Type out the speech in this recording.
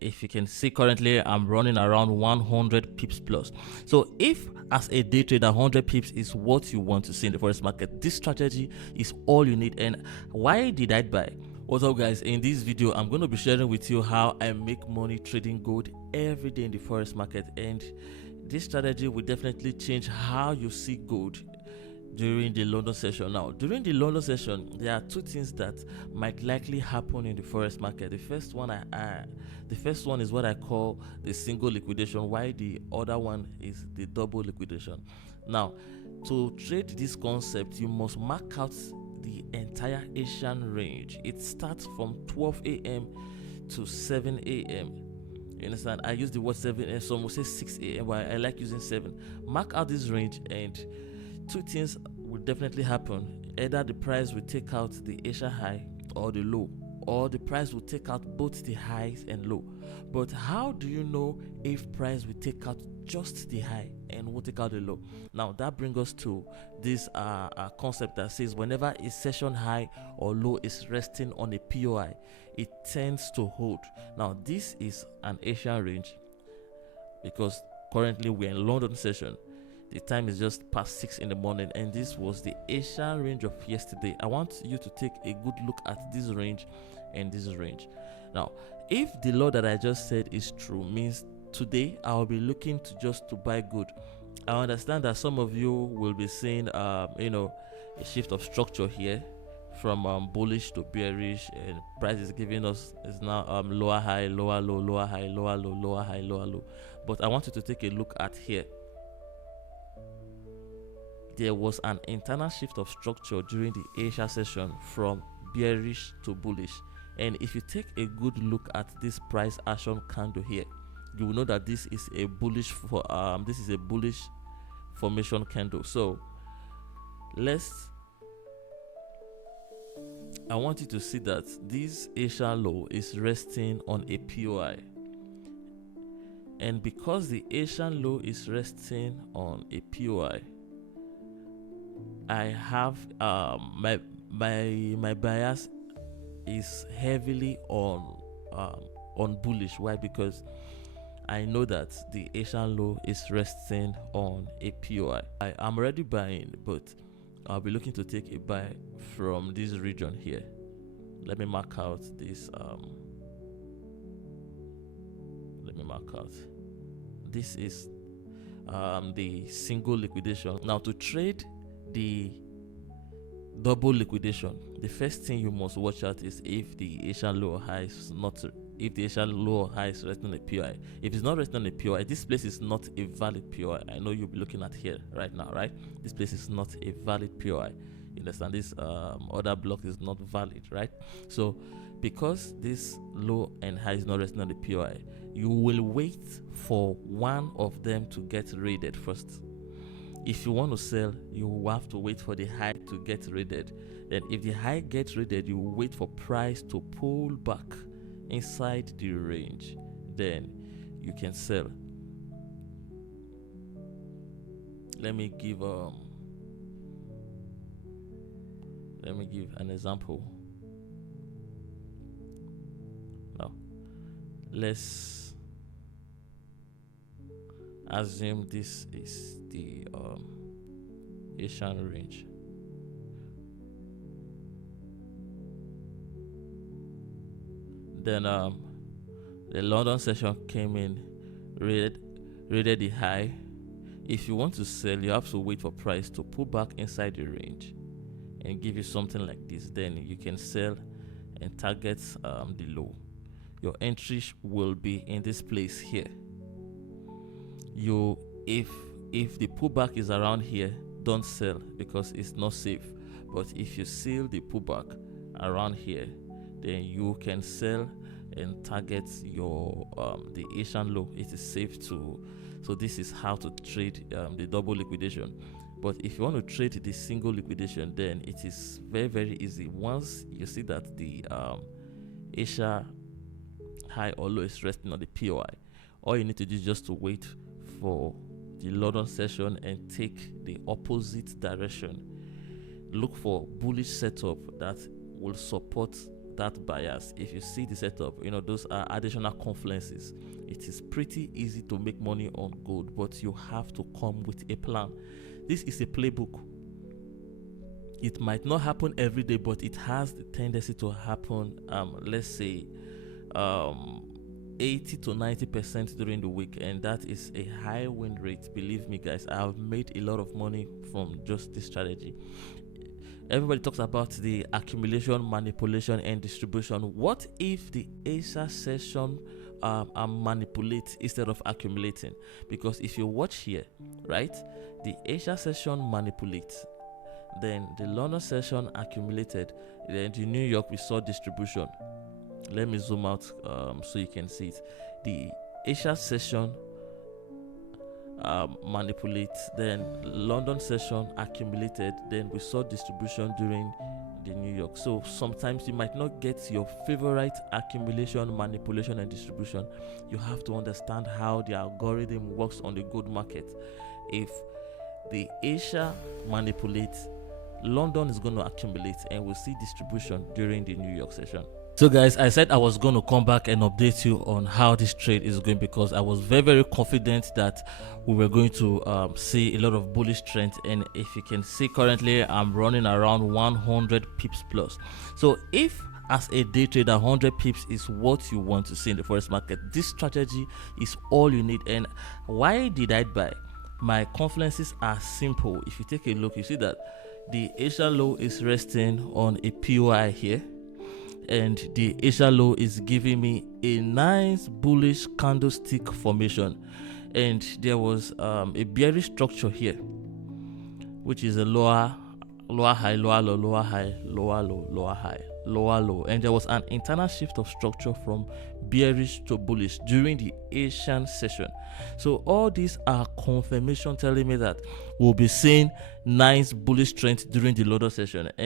If you can see, currently I'm running around 100 pips plus. So if as a day trader 100 pips is what you want to see in the forex market, this strategy is all you need. And why did I buy? What's up guys, in this video I'm going to be sharing with you how I make money trading gold every day in the forex market, and this strategy will definitely change how you see gold during the London session. Now, during the London session, there are two things that might likely happen in the forex market. The first one is what I call the single liquidation, while the other one is the double liquidation. Now, to trade this concept, you must mark out the entire Asian range. It starts from 12 a.m. to 7 a.m. You understand? I use the word 7 a.m. Some will say 6 a.m. but I like using 7. Mark out this range, and two things will definitely happen. Either the price will take out the Asia high or the low, or the price will take out both the highs and low. But how do you know if price will take out just the high and will take out the low? Now that brings us to this concept that says whenever a session high or low is resting on a POI, it tends to hold. Now this is an Asian range because currently we're in London session. The time is just past 6 in the morning, and this was the Asian range of yesterday. I want you to take a good look at this range and this range. Now, if the law that I just said is true, means today I'll be looking to buy good. I understand that some of you will be seeing, a shift of structure here from bullish to bearish, and price is giving us is now lower high, lower low, lower high, lower low, lower high, lower low. But I want you to take a look at here. There was an internal shift of structure during the Asia session from bearish to bullish, and if you take a good look at this price action candle here, you will know that this is a bullish formation candle. So I want you to see that this Asia low is resting on a POI, and because the Asian low is resting on a POI, I have my bias is heavily on bullish. Why? Because I know that the Asian low is resting on a POI. I'm already buying, but I'll be looking to take a buy from this region here. Let me mark out this. Let me mark out. This is the single liquidation. Now, to trade the double liquidation, the first thing you must watch out is if the Asian low or high is not, if the Asian low or high is resting on a POI. If it's not resting on a POI, this place is not a valid POI. I know you'll be looking at here right now, right? This place is not a valid POI. You understand? This other block is not valid, right? So because this low and high is not resting on the POI, you will wait for one of them to get raided first. If you want to sell, you will have to wait for the high to get raided. Then if the high gets raided, you will wait for price to pull back inside the range. Then you can sell. Let me give an example. Now, let's assume this is the Asian range. Then the London session came in, rated the high. If you want to sell, you have to wait for price to pull back inside the range and give you something like this. Then you can sell and target the low. Your entry will be in this place here. If the pullback is around here, don't sell because it's not safe. But if you seal the pullback around here, then you can sell and target your the Asian low. It is safe to. So this is how to trade the double liquidation. But if you want to trade the single liquidation, then it is very, very easy. Once you see that the Asia high or low is resting on the POI, all you need to do is just to wait for the London session and take the opposite direction. Look for bullish setup that will support that bias. If you see the setup, those are additional confluences. It is pretty easy to make money on gold, but you have to come with a plan. This is a playbook. It might not happen every day, but it has the tendency to happen, let's say 80 to 90% during the week, and that is a high win rate. Believe me guys, I have made a lot of money from just this strategy. Everybody talks about the accumulation, manipulation, and distribution. What if the Asia session manipulate instead of accumulating? Because if you watch here, right, the Asia session manipulates, then the London session accumulated, then the New York we saw distribution. Let me zoom out so you can see it. The Asia session manipulate, then London session accumulated, then we saw distribution during the New York. So sometimes you might not get your favorite accumulation, manipulation, and distribution. You have to understand how the algorithm works on the gold market. If the Asia manipulates, London is going to accumulate, and we'll see distribution during the New York session. So guys, I said I was going to come back and update you on how this trade is going, because I was very confident that we were going to see a lot of bullish trends. And if you can see, currently I'm running around 100 pips plus. So if as a day trader 100 pips is what you want to see in the forex market, this strategy is all you need. And why did I buy? My confluences are simple. If you take a look, you see that the Asia low is resting on a POI here, and the Asia low is giving me a nice bullish candlestick formation, and there was a bearish structure here, which is a lower high, lower low, lower high, lower low, lower high, lower low, and there was an internal shift of structure from bearish to bullish during the Asian session. So all these are confirmation telling me that we'll be seeing nice bullish trends during the London session. And